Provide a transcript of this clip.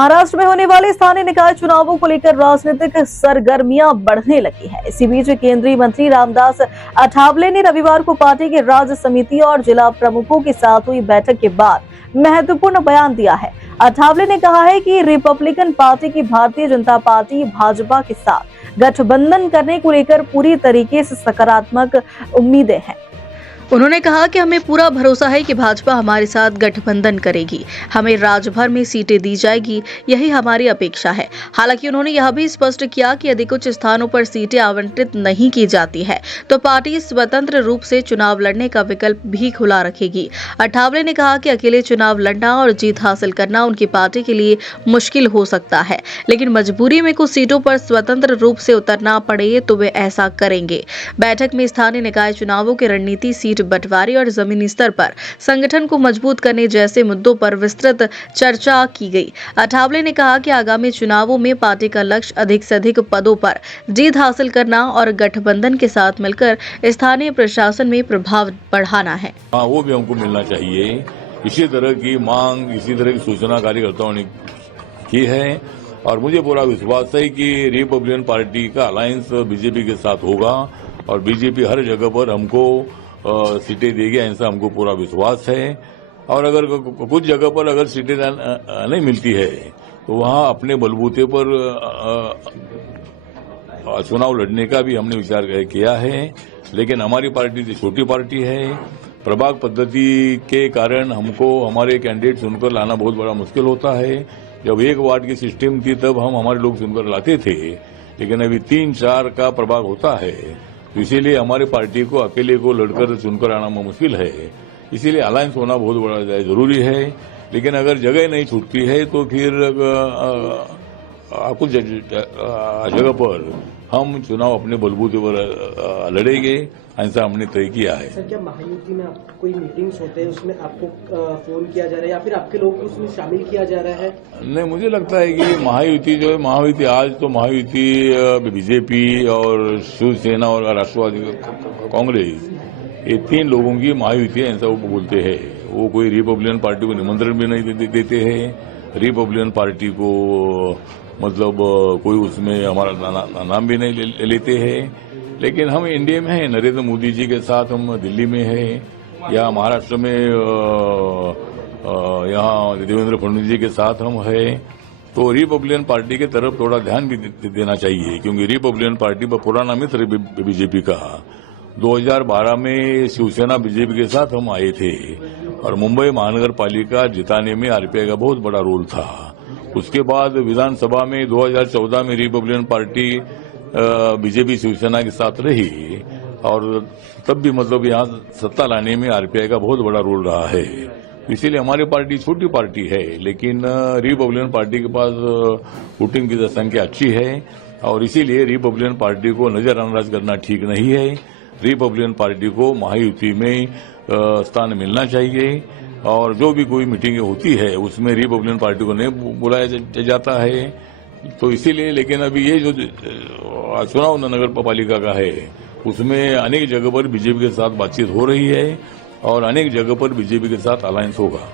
महाराष्ट्र में होने वाले स्थानीय निकाय चुनावों को लेकर राजनीतिक सरगर्मियां बढ़ने लगी है। इसी बीच केंद्रीय मंत्री रामदास अठावले ने रविवार को पार्टी के राज्य समिति और जिला प्रमुखों के साथ हुई बैठक के बाद महत्वपूर्ण बयान दिया है। अठावले ने कहा है कि रिपब्लिकन पार्टी की भारतीय जनता पार्टी भाजपा के साथ गठबंधन करने को लेकर पूरी तरीके से सकारात्मक उम्मीदें हैं। उन्होंने कहा कि हमें पूरा भरोसा है कि भाजपा हमारे साथ गठबंधन करेगी, हमें राज्य भर में सीटें दी जाएगी, यही हमारी अपेक्षा है। हालांकि उन्होंने यह भी स्पष्ट किया कि यदि कुछ स्थानों पर सीटें आवंटित नहीं की जाती है तो पार्टी स्वतंत्र रूप से चुनाव लड़ने का विकल्प भी खुला रखेगी। अठावले ने कहा कि अकेले चुनाव लड़ना और जीत हासिल करना उनकी पार्टी के लिए मुश्किल हो सकता है, लेकिन मजबूरी में कुछ सीटों पर स्वतंत्र रूप से उतरना पड़े तो वे ऐसा करेंगे। बैठक में स्थानीय निकाय चुनावों की रणनीति, सीट बंटवारे और जमीनी स्तर पर संगठन को मजबूत करने जैसे मुद्दों पर विस्तृत चर्चा की गई। अठावले ने कहा कि आगामी चुनावों में पार्टी का लक्ष्य अधिक से अधिक पदों पर जीत हासिल करना और गठबंधन के साथ मिलकर स्थानीय प्रशासन में प्रभाव बढ़ाना है। वो भी हमको मिलना चाहिए। इसी तरह की मांग, इसी तरह की सूचना कार्यकर्ताओं ने की है और मुझे पूरा विश्वास है कि रिपब्लिकन पार्टी का अलायंस बीजेपी के साथ होगा और बीजेपी हर जगह पर हमको सीटें देगी, ऐसा हमको पूरा विश्वास है। और अगर कुछ जगह पर अगर सीटें नहीं मिलती है तो वहां अपने बलबूते पर चुनाव लड़ने का भी हमने विचार किया है। लेकिन हमारी पार्टी तो छोटी पार्टी है, प्रभाग पद्धति के कारण हमको हमारे कैंडिडेट चुनकर लाना बहुत बड़ा मुश्किल होता है। जब एक वार्ड की सिस्टम थी तब हम हमारे लोग चुनकर लाते थे, लेकिन अभी 3-4 का प्रभाग होता है, तो इसीलिए हमारी पार्टी को अकेले को लड़कर चुनकर आना मुश्किल है। इसीलिए अलायंस होना बहुत बड़ा जरूरी है। लेकिन अगर जगह नहीं छूटती है तो फिर कुछ जगह पर हम चुनाव अपने बलबूते पर लड़ेंगे, ऐसा हमने तय किया है। सर, क्या महायुति में आपको कोई मीटिंग्स होते हैं, उसमें आपको फोन किया जा रहा है या फिर आपके लोग उसमें शामिल किया जा रहा है? नहीं, मुझे लगता है कि महायुति जो है, महायुति आज तो महायुति बीजेपी और शिवसेना और राष्ट्रवादी कांग्रेस, ये 3 लोगों की महायुति है, ऐसा वो बोलते हैं। वो कोई रिपब्लिकन पार्टी को निमंत्रण भी नहीं देते हैं, रिपब्लिकन पार्टी को मतलब कोई उसमें हमारा नाम भी नहीं लेते हैं। लेकिन हम इंडिया में हैं, नरेंद्र मोदी जी के साथ हम दिल्ली में हैं या महाराष्ट्र में यहाँ देवेंद्र फडणवीस जी के साथ हम हैं, तो रिपब्लिकन पार्टी की तरफ थोड़ा ध्यान भी देना चाहिए, क्योंकि रिपब्लिकन पार्टी पर पुराना मित्र बीजेपी का 2012 में शिवसेना बीजेपी के साथ हम आए थे और मुंबई महानगर पालिका जिताने में आरपीआई का बहुत बड़ा रोल था। उसके बाद विधानसभा में 2014 में रिपब्लिकन पार्टी बीजेपी शिवसेना के साथ रही और तब भी मतलब यहाँ सत्ता लाने में आरपीआई का बहुत बड़ा रोल रहा है। इसीलिए हमारी पार्टी छोटी पार्टी है, लेकिन रिपब्लिकन पार्टी के पास वोटिंग की संख्या अच्छी है और इसीलिए रिपब्लिकन पार्टी को नजरअंदाज करना ठीक नहीं है। रिपब्लिकन पार्टी को महायुति में स्थान मिलना चाहिए और जो भी कोई मीटिंग होती है उसमें रिपब्लिकन पार्टी को नहीं बुलाया जाता है, तो इसीलिए। लेकिन अभी ये जो चुनाव नगर पालिका का है उसमें अनेक जगह पर बीजेपी के साथ बातचीत हो रही है और अनेक जगह पर बीजेपी के साथ अलायंस होगा।